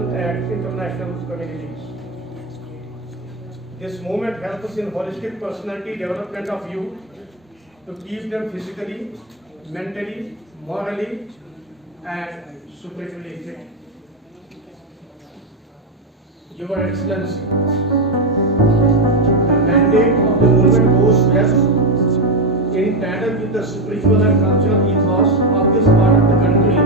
national and international communities. This movement helps in holistic personality development of youth to keep them physically, mentally, morally, and spiritually fit. Your Excellency, the mandate of the movement goes well in tandem with the spiritual and cultural ethos of this part of the country,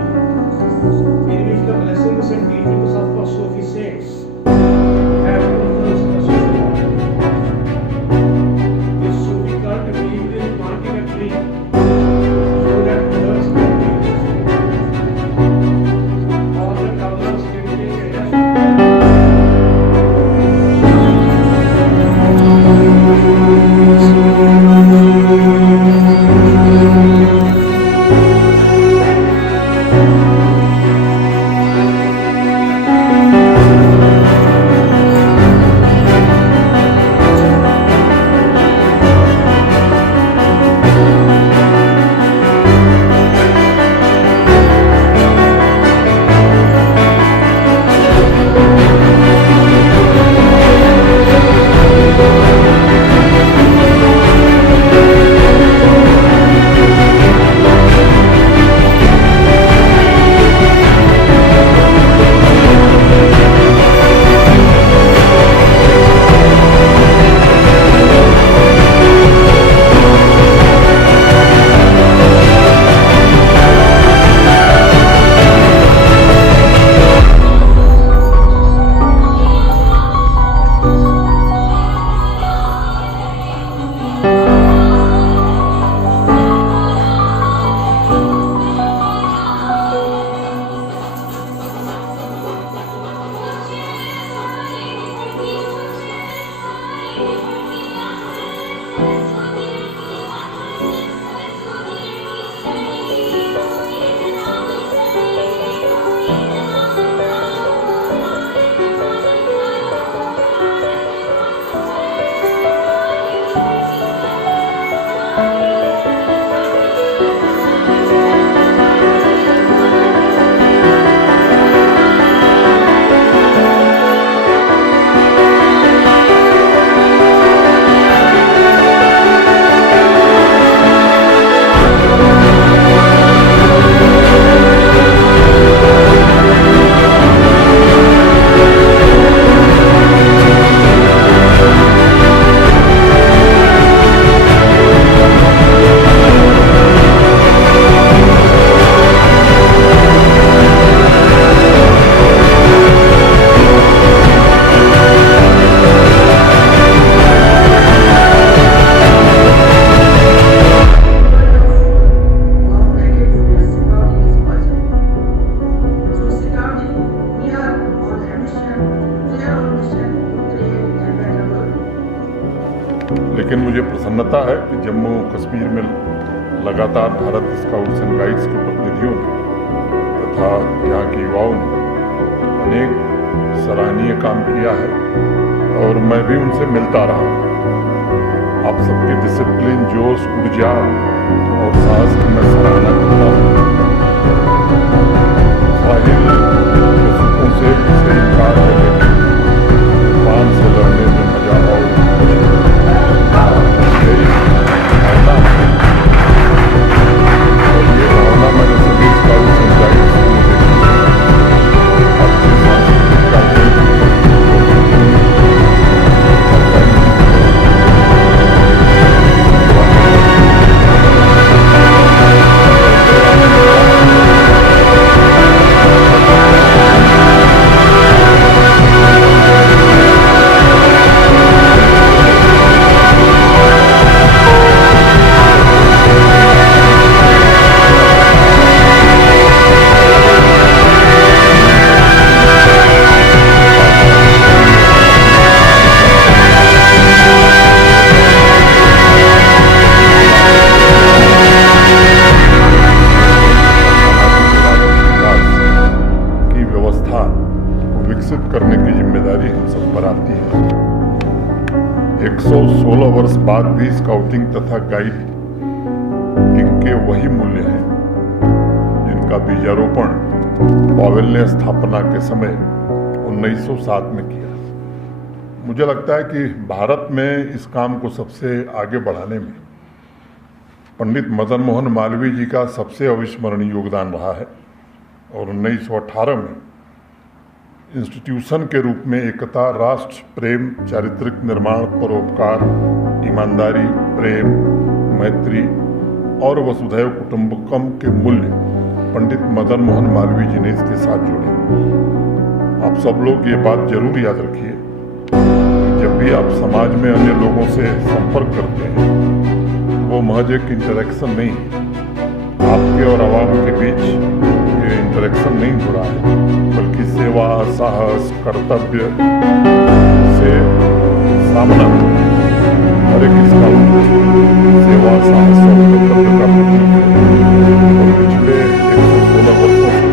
in which the blessings and teachings of our Sufi saints have influenced the social order. This Sufi cult believed in planting a tree so that others can be useful. All the covers can take a rest. लेकिन मुझे प्रसन्नता है कि जम्मू कश्मीर में लगातार Bharat scouts and guides के प्रतिनिधियों ने तथा यहाँ के युवाओं ने अनेक सराहनीय काम किया है और मैं भी उनसे मिलता रहा हूँ। आप सबके डिसिप्लिन, जोश, ऊर्जा और साहस की मैं सराहना करता हूँ। साहिल के सुखों से इनकार करने तूफान से लड़ने में मजा और ये भावना मैंने सभी स्काउट्स एंड गाइड्स में देखी है। अपने सांस्कृतिक कार्यक्रम करने की जिम्मेदारी हम सब पर आती है। 116 वर्ष बाद भी स्काउटिंग तथा गाइडिंग के वही मूल्य हैं जिनका बीजारोपण बावल ने स्थापना के समय 1907 में किया। मुझे लगता है कि भारत में इस काम को सबसे आगे बढ़ाने में पंडित मदन मोहन मालवीय जी का सबसे अविस्मरणीय योगदान रहा है और 1918 में इंस्टीट्यूशन के रूप में एकता, राष्ट्र प्रेम, चारित्रिक निर्माण, परोपकार, ईमानदारी, प्रेम, मैत्री और वसुधैव कुटुंबकम के मूल्य पंडित मदन मोहन मालवीय जी ने इसके साथ जोड़े। आप सब लोग ये बात जरूर याद रखिए, जब भी आप समाज में अन्य लोगों से संपर्क करते हैं वो महज एक इंटरेक्शन नहीं है। आपके और आवाम के बीच ये इंटरेक्शन नहीं हो रहा है, बल्कि सेवा, साहस, कर्तव्य से सामना हर एक स्काउट सेवा, साहस और कर्तव्य का प्रतीक है। और पिछले 116 वर्षों से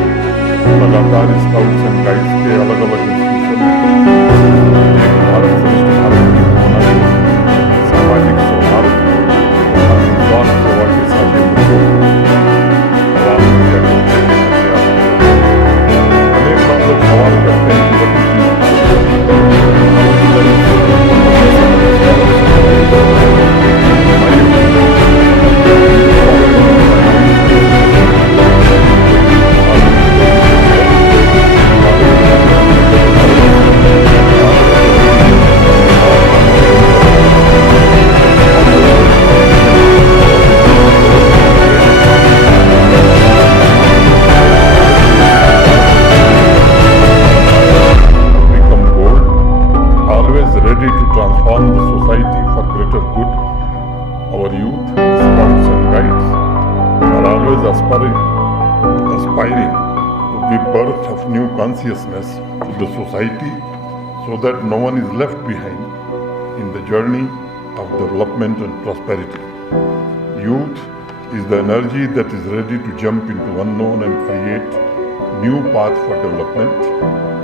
लगातार स्काउट्स एंड गाइड्स के अलग अलग इंस्टीट्यूशन में एक भारत श्रेष्ठ भारत की भावना को, सामाजिक सौहार्द और निस्वार्थ सेवा के साथ ये मुद्दों अनेक बार लोग सवाल करते हैं aspiring to give birth of new consciousness to the society so that no one is left behind in the journey of development and prosperity. Youth is the energy that is ready to jump into unknown and create new path for development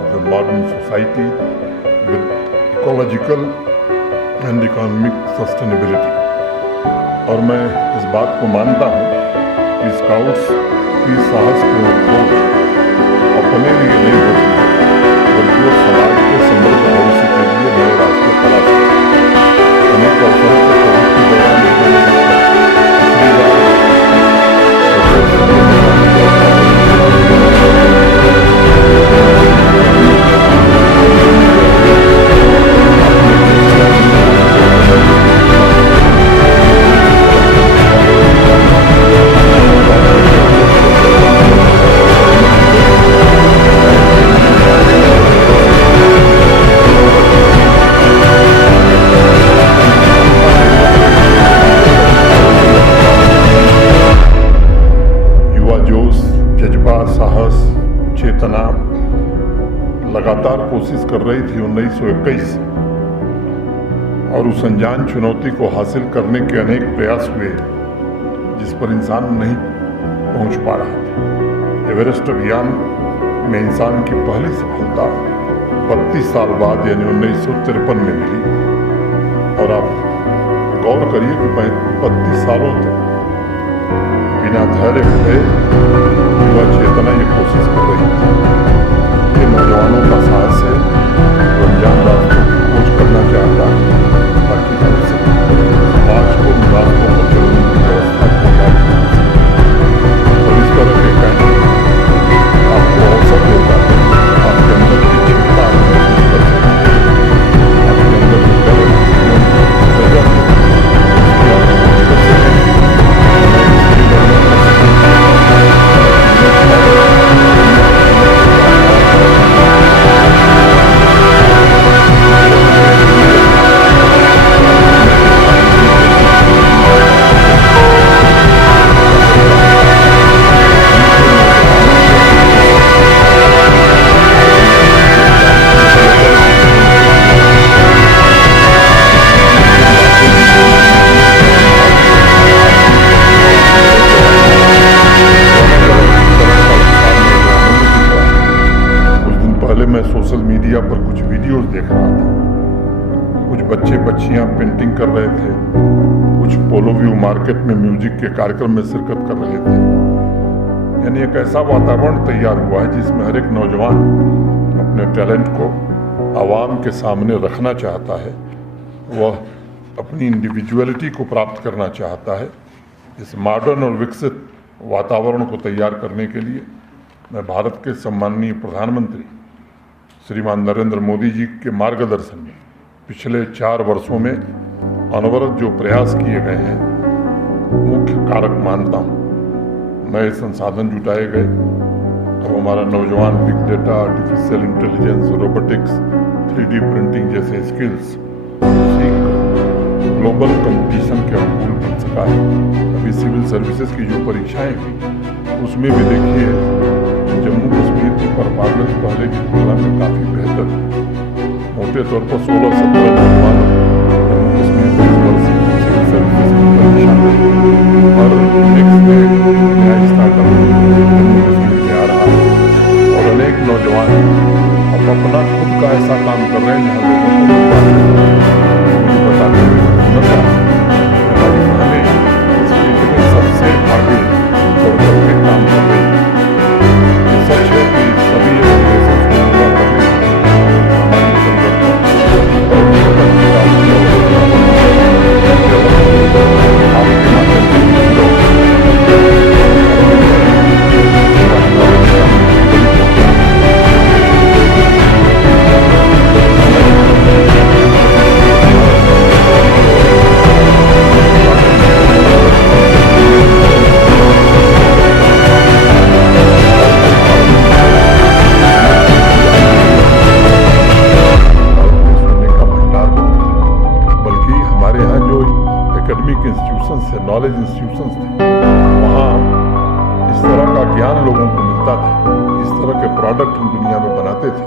of a modern society with ecological and economic sustainability. और मैं इस बात को मानता हूँ कि scouts की साहस को खोज अपने लिए नहीं होती, बल्कि वो समाज के समृद्ध भविष्य के लिए नए रास्ते तलाशते हैं। अनेक अवसरों पर कोविड के दौरान लगातार कोशिश कर रही थी 1921 और उस अनजान चुनौती को हासिल करने के अनेक प्रयास हुए जिस पर इंसान नहीं पहुंच पा रहा था। एवरेस्ट अभियान में इंसान की पहली सफलता 32 साल बाद यानी 1953 में मिली। और आप गौर करिए कि 32 सालों तक बिना धैर्य हुए युवा चेतना ये कोशिश कर रही थी। ये नौजवानों का साहस है, अनजान रास्तों की खोज करना चाहता है ताकि भविष्य समाज को उन रास्तों पर चलने की व्यवस्था तैयार कर सके। और इस तरह के कहने आपको अवसर देता है, आपके अंदर की चिंता महसूस कर सकते हैं, आपके अंदर की गलत सजग सोशल मीडिया पर कुछ वीडियोस देख रहा था। कुछ बच्चे बच्चियां पेंटिंग कर रहे थे, कुछ पोलो व्यू मार्केट में म्यूजिक के कार्यक्रम में शिरकत कर रहे थे। यानी एक ऐसा वातावरण तैयार हुआ है जिसमें हर एक नौजवान अपने टैलेंट को आवाम के सामने रखना चाहता है, वह अपनी इंडिविजुअलिटी को प्राप्त करना चाहता है। इस मॉडर्न और विकसित वातावरण को तैयार करने के लिए मैं भारत के सम्माननीय प्रधानमंत्री श्रीमान नरेंद्र मोदी जी के मार्गदर्शन में पिछले 4 वर्षों में अनवरत जो प्रयास किए गए हैं, मुख्य कारक मानता हूँ। नए संसाधन जुटाए गए, अब हमारा नौजवान big data, artificial intelligence, robotics, 3D printing जैसे स्किल्स सीख ग्लोबल कंपटीशन के अनुकूल बन सका है। अभी सिविल सर्विसेज की जो परीक्षाएं हुई, उसमें भी देखिए जम्मू कश्मीर की परफॉर्मेंस पहले की तुलना में काफ़ी बेहतर है। मोटे तौर पर 16-17 नौजवान जम्मू कश्मीर से इस वर्ष सिविल सर्विसेज की परीक्षा और नेक्स्ट डे नया स्टार्टअप जम्मू कश्मीर से आ रहा है और अनेक नौजवान अब अपना खुद का ऐसा काम कर रहे हैं जहाँ लोगों को बताते हुए राजस्थान इस क्षेत्र में सबसे आगे बढ़ के काम कर रही है। सच है कि सभी एजुकेशन को पूरा करने हमारी आपके माध्यम से नॉलेज इंस्टीट्यूशंस थे, वहाँ इस तरह का ज्ञान लोगों को मिलता था, इस तरह के प्रोडक्ट हम दुनिया में बनाते थे,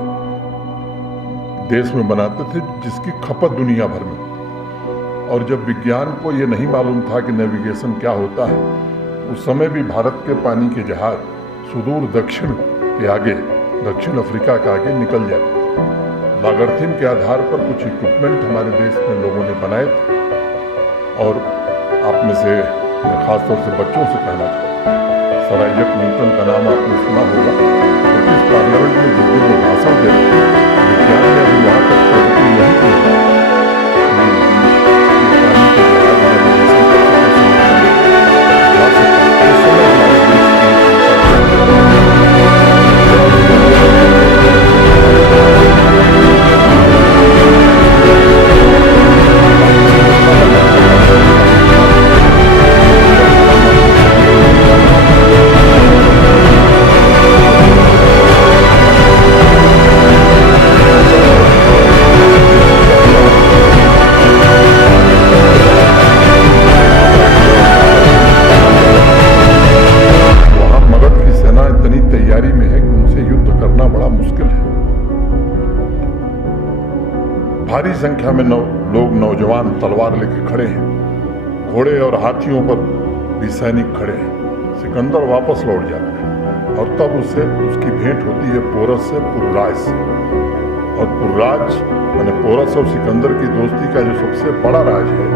देश में बनाते थे, जिसकी खपत दुनिया भर में। और जब विज्ञान को ये नहीं मालूम था कि नेविगेशन क्या होता है, उस समय भी भारत के पानी के जहाज सुदूर दक्षिण के आगे, दक्षिण अफ्रीका के आगे निकल जाते थे। लागार्थिन के आधार पर कुछ इक्विपमेंट हमारे देश में लोगों ने बनाए थे और आप में से खासतौर से बच्चों से कहना चाहता हूँ, सर आइजैक न्यूटन का नाम आपने सुना होगा। ब्रिटिश पार्लियामेंट में जिस दिन वो भाषण दे रहे थे, विज्ञान ने अभी वहाँ तक प्रगति नहीं की है। भारी संख्या में लोग नौजवान तलवार लेके खड़े हैं, घोड़े और हाथियों पर भी सैनिक खड़े हैं। सिकंदर वापस लौट जाता है और तब उसकी भेंट होती है पोरस से, पुरराज से। और पुरराज यानी पोरस और सिकंदर की दोस्ती का जो सबसे बड़ा राज है,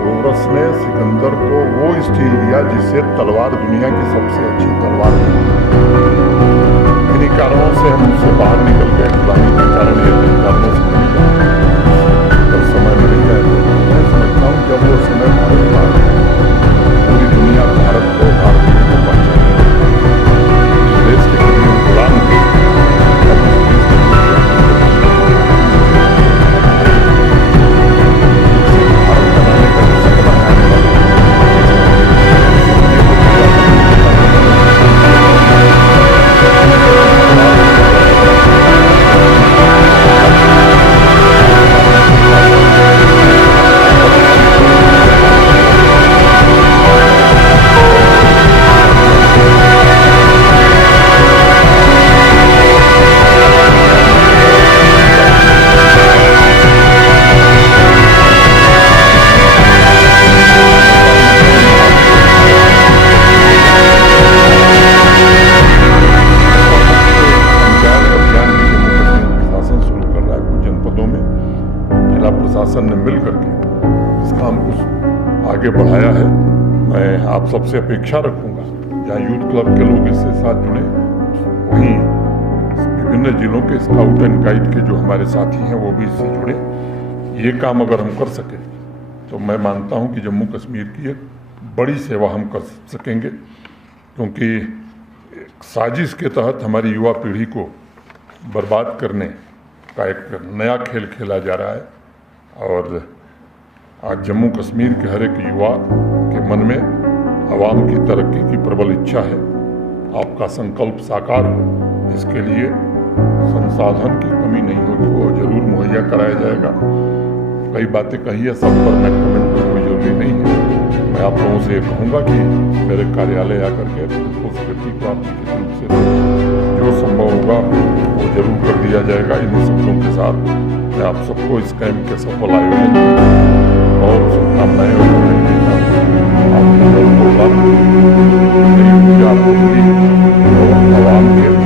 पोरस ने सिकंदर को वो स्टील दिया जिससे तलवार दुनिया की सबसे अच्छी तलवार थी। इन्हीं कारणों से हम उससे बाहर निकल गए, गुलामी के कारण या कारणों से नहीं गए। और समय मिल जाए मैं समझता हूँ जब वो समय भारत का पूरी दुनिया भारत को, भारतीयों को पहचाने, जिस देश के कभी हम गुलाम थे, भारत बनाने का जो सपना है प्रशासन ने मिल करके इस काम को आगे बढ़ाया है। मैं आप सबसे अपेक्षा रखूंगा, जहाँ यूथ क्लब के लोग इससे साथ जुड़े, वहीं विभिन्न जिलों के स्काउट एंड गाइड के जो हमारे साथी हैं वो भी इससे जुड़े। ये काम अगर हम कर सकें तो मैं मानता हूं कि जम्मू कश्मीर की एक बड़ी सेवा हम कर सकेंगे, क्योंकि साजिश के तहत हमारी युवा पीढ़ी को बर्बाद करने का एक नया खेल खेला जा रहा है। और आज जम्मू कश्मीर के हर एक युवा के मन में आवाम की तरक्की की प्रबल इच्छा है। आपका संकल्प साकार हो, इसके लिए संसाधन की कमी नहीं होगी, वो जरूर मुहैया कराया जाएगा। कई बातें कही है, सब पर मैं कमेंट में कोई जरूरी नहीं है। मैं आप लोगों से कहूँगा कि मेरे कार्यालय आकर के उस व्यक्ति को आप लिखित रूप से जो संभव होगा वो जरूर कर दिया जाएगा। इन्हीं शब्दों के साथ मैं आप सबको इस कैंप के सफल आयोजन और शुभकामनाएं और बधाई देता हूँ। आपको आवाम के